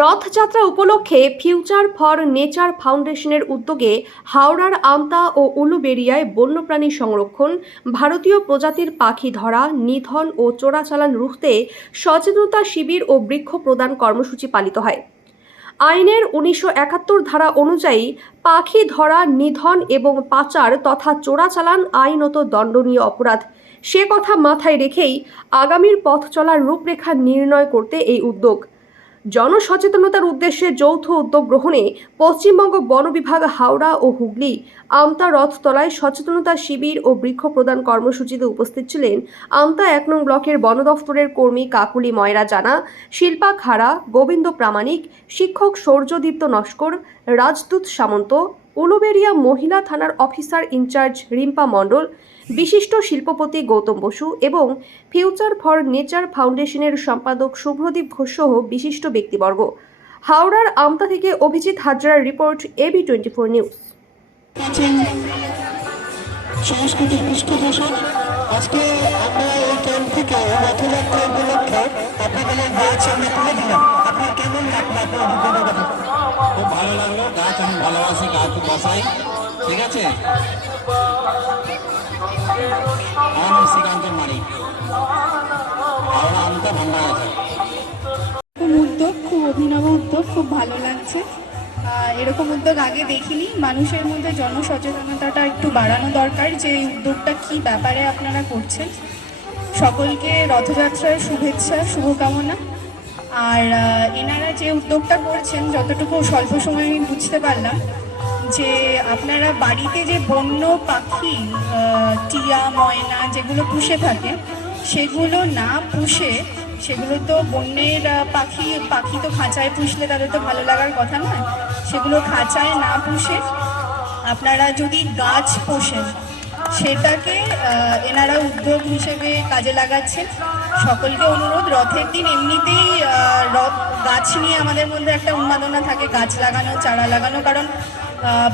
রথযাত্রা উপলক্ষে future for nature ফাউন্ডেশনের উদ্যোগে হাওড়ার আমতা ও উলুবেড়িয়ায় বন্যপ্রাণী সংরক্ষণ, ভারতীয় প্রজাতির পাখি ধরা, নিধন ও চোরাচালান রুখতে সচেতনতা শিবির ও বৃক্ষ প্রদান কর্মসূচি পালিত হয়। আইনের ১৯৭১ ধারা অনুযায়ী পাখি ধরা, নিধন এবং পাচার তথা চোরাচালান আইনত দণ্ডনীয় অপরাধ। সে কথা মাথায় রেখেই আগামীর পথ চলার রূপরেখা নির্ণয় করতে এই উদ্যোগ। জনসচেতনতার উদ্দেশ্যে যৌথ উদ্যোগ গ্রহণে পশ্চিমবঙ্গ বন বিভাগ হাওড়া ও হুগলি আমতা রথতলায় সচেতনতা শিবির ও বৃক্ষ প্রদান কর্মসূচিতে উপস্থিত ছিলেন আমতা ১ নং ব্লকের বন দফতরের কর্মী কাকুলি ময়রা জানা, শিল্পা খাড়া, গোবিন্দ প্রামাণিক, শিক্ষক সৌর্যদীপ্ত নস্কর, রাজদূত সামন্ত, উলুবেড়িয়া মহিলা থানার অফিসার ইনচার্জ রিম্পা মণ্ডল, বিশিষ্ট শিল্পপতি গৌতম বসু এবং ফিউচার ফর নেচার ফাউন্ডেশনের সম্পাদক শুভ্রদীপ ঘোষ সহ বিশিষ্ট ব্যক্তিবর্গ। হাওড়ার আমতা থেকে অভিজিৎ হাজরার রিপোর্ট, AB24 নিউজ। সাংস্কৃতিক পৃষ্ঠপোষক আজকে আমরা এই ক্যাম্প থেকে রথযাত্রা উপলক্ষে আপনাদের গাছ আমরা তুলে দিলাম। আপনার কেমন লাগলো? আপনার অভিজ্ঞতার কথা। খুব ভালো লাগলো। গাছ আমি ভালোবাসি, গাছ বসাই। ঠিক আছে, আমার নাম শ্রীকান্ত মানিক, হাওড়া আমতা ভান্ডার আছে। উদ্যোগ খুব অভিনব উদ্যোগ, খুব ভালো লাগছে। এরকম উদ্যোগ আগে দেখিনি। মানুষের মধ্যে জনসচেতনতাটা একটু বাড়ানো দরকার যে এই উদ্যোগটা কী ব্যাপারে আপনারা করছেন। সকলকে রথযাত্রার শুভেচ্ছা, শুভকামনা। আর এনারা যে উদ্যোগটা করছেন, যতটুকু স্বল্প সময়ে আমি বুঝতে পারলাম যে আপনারা বাড়িতে যে বন্য পাখি, টিয়া, ময়না যেগুলো পুষে থাকে, সেগুলো না পুষে, সেগুলো তো বন্যের পাখি তো খাঁচায় পুষলে তাদের তো ভালো লাগার কথা নয়। সেগুলো খাঁচায় না পুষে আপনারা যদি গাছ পোষেন, সেটাকে এনারা উদ্যোগ হিসেবে কাজে লাগাচ্ছেন। সকলকে অনুরোধ, রথের দিন এমনিতেই গাছ নিয়ে আমাদের মধ্যে একটা উন্মাদনা থাকে, গাছ লাগানো, চারা লাগানো। কারণ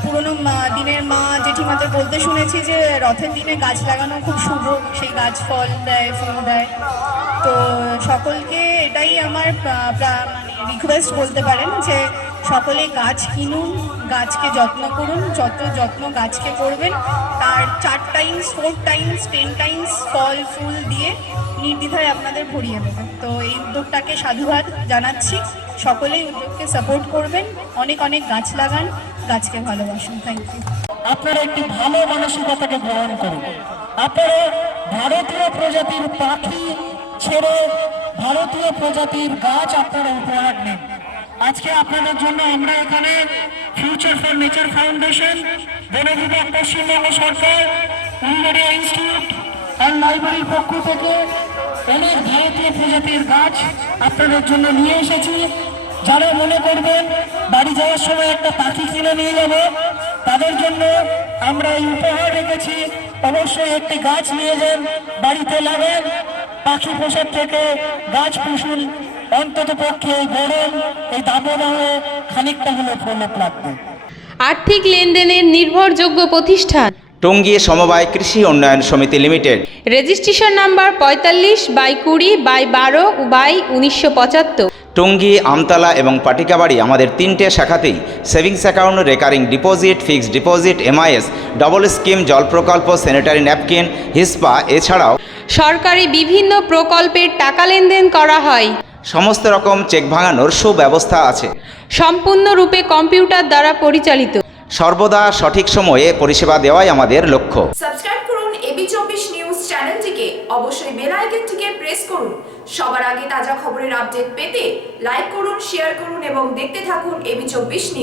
পুরনো দিনের মা জেঠিমাদের বলতে শুনেছি যে রথের দিনে গাছ লাগানো খুব শুভ, সেই গাছ ফল দেয়, ফুল দেয়। তো সকলকে এটাই আমার রিকোয়েস্ট বলতে পারেন যে সকলে গাছ কিনুন, গাছকে যত্ন করুন। যত যত্ন গাছকে করবেন, তার 4 টাইমস 4 টাইমস 10 টাইমস ফল ফুল দিয়ে নির্দ্বিধায় আপনাদের ভরিয়ে দেবে। তো এই উদ্যোগটাকে সাধুবাদ জানাচ্ছি। সকলেই উদ্যোগকে সাপোর্ট করবেন, অনেক অনেক গাছ লাগান, গাছকে ভালোবাসুন। Thank you. আপনারা একটি ভালো মানসিকতাকে গ্রহণ করুন। আপনারা ভারতীয় প্রজাতির পাখি ছেড়ে ভারতীয় প্রজাতির গাছ আপনারা উপহার নেন। আজকে আপনাদের জন্য আমরা এখানে ফিউচার ফর নেচার ফাউন্ডেশন, বন বিভাগ, পশ্চিমবঙ্গ সরকার, উলুবেড়িয়া ইনস্টিটিউট অ্যান্ড লাইব্রেরির পক্ষ থেকে অনেক ভারতীয় প্রজাতির গাছ আপনাদের জন্য নিয়ে এসেছি। যারা মনে করবেন বাড়ি যাওয়ার সময় একটা পাখি কিনে নিয়ে যাবো, তাদের জন্য আমরা এই উপহার রেখেছি। অবশ্যই একটি গাছ নিয়ে যান, বাড়িতে লাগান। পাখি পোষার থেকে গাছ পুষুন। অন্তত পক্ষে এই গরম, এই দাবদাহে খানিকটা হলে প্রলোভ লাগবে। আর্থিক লেনদেনের নির্ভরযোগ্য প্রতিষ্ঠান টঙ্গী সমবায় কৃষি উন্নয়ন সমিতি limited. Registration number 45/20/1975। Tongi, Amtala এবং পাটিকাবাড়ি আমাদের 3টে শাখাতেই savings account, recurring deposit, fixed deposit, MIS, double scheme, জল প্রকল্প, স্যানিটারি ন্যাপকিন, হিসপা, এছাড়াও সরকারি বিভিন্ন প্রকল্পের টাকা লেনদেন করা হয়। সমস্ত রকম চেক ভাঙানোর সুব্যবস্থা আছে। সম্পূর্ণরূপে কম্পিউটার দ্বারা পরিচালিত। সর্বদা সঠিক সময়ে পরিষেবা দেওয়াই আমাদের লক্ষ্য। সাবস্ক্রাইব করুন AB24 নিউজ চ্যানেলটিকে, অবশ্যই বেল আইকনটিকে প্রেস করুন। সবার আগে তাজা খবরের আপডেট পেতে লাইক করুন, শেয়ার করুন এবং দেখতে থাকুন AB24 নিউজ।